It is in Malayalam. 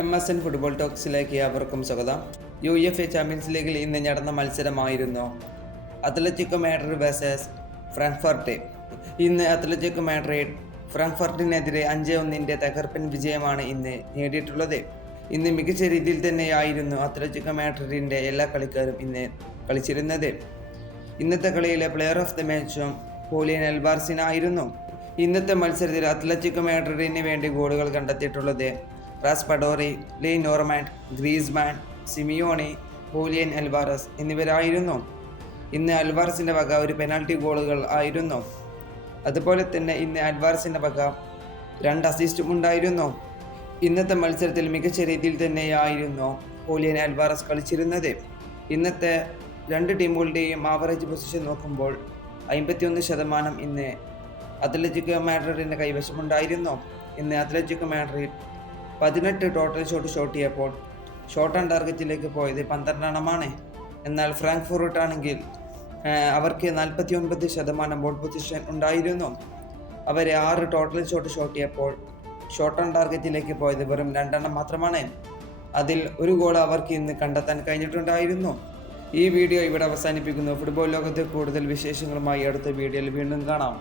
എം എസ് എൻ ഫുട്ബോൾ ടോക്സിലേക്ക് അവർക്കും സ്വാഗതം. യു എഫ് എ ചാമ്പ്യൻസ് ലീഗിൽ ഇന്ന് നടന്ന മത്സരമായിരുന്നു അത്ലറ്റിക്കോ മാഡ്രിഡ് വേഴ്സസ് ഫ്രാങ്ക്ഫർട്ട്. ഇന്ന് അത്ലറ്റിക്കോ മാഡ്രിഡ് ഫ്രാങ്ക്ഫർട്ടിനെതിരെ അഞ്ച് ഒന്നിന്റെ തകർപ്പൻ വിജയമാണ് ഇന്ന് നേടിയിട്ടുള്ളത്. ഇന്ന് മികച്ച രീതിയിൽ തന്നെയായിരുന്നു അത്ലറ്റിക്കോ മാഡ്രിഡിന്റെ എല്ലാ കളിക്കാരും ഇന്ന് കളിച്ചിരുന്നത്. ഇന്നത്തെ കളിയിലെ പ്ലെയർ ഓഫ് ദി മാച്ചും ഹോലിയൻ എൽബാർസിനായിരുന്നു ഇന്നത്തെ മത്സരത്തിൽ അത്ലറ്റിക്കോ മാഡ്രിഡിന് വേണ്ടി ഗോളുകൾ കണ്ടെത്തിയിട്ടുള്ളത് Ras Le Normand Normand Griezmann Simeone Julian Alvarez എന്നിവരായിരുന്നു. ഇന്ന് അൽവാറസിന്റെ വക ഒരു പെനാൽറ്റി ഗോളുകൾ ആയിരുന്നു. അതുപോലെ തന്നെ ഇന്ന് അൽവാറസിന്റെ വക രണ്ട് അസിസ്റ്റും ഉണ്ടായിരുന്നു. ഇന്നത്തെ മത്സരത്തിൽ മികച്ച രീതിയിൽ തന്നെയായിരുന്നു ഹൂലിയൻ അൽവാറസ് കളിച്ചിരുന്നത്. ഇന്നത്തെ രണ്ട് ടീമുകളുടെയും ആവറേജ് പൊസിഷൻ നോക്കുമ്പോൾ അമ്പത്തിയൊന്ന് ശതമാനം ഇന്ന് അത്ലറ്റിക്കോ മാഡ്രിഡിന്റെ കൈവശമുണ്ടായിരുന്നു. ഇന്ന് അത്ലറ്റിക്കോ മാഡ്രിഡ് പതിനെട്ട് ടോട്ടൽ ഷോട്ട് ഷോട്ട് ചെയ്യപ്പോൾ ഷോട്ട് ആൻഡ് ടാർഗറ്റിലേക്ക് പോയത് പന്ത്രണ്ടെണ്ണമാണ്. എന്നാൽ ഫ്രാങ്ക്ഫൂർട്ട് ആണെങ്കിൽ അവർക്ക് നാൽപ്പത്തി ഒൻപത് ശതമാനം ബോൾ പൊസിഷൻ ഉണ്ടായിരുന്നു. അവർ ആറ് ടോട്ടൽ ഷോട്ട് ഷോട്ട് ചെയ്യപ്പോൾ ഷോട്ട് ഓൺ ടാർഗറ്റിലേക്ക് പോയത് വെറും രണ്ടെണ്ണം മാത്രമാണ്. അതിൽ ഒരു ഗോൾ അവർക്ക് ഇന്ന് കണ്ടെത്താൻ കഴിഞ്ഞിട്ടുണ്ടായിരുന്നു. ഈ വീഡിയോ ഇവിടെ അവസാനിപ്പിക്കുന്നു. ഫുട്ബോൾ ലോകത്തെ കൂടുതൽ വിശേഷങ്ങളുമായി അടുത്ത വീഡിയോയിൽ വീണ്ടും കാണാം.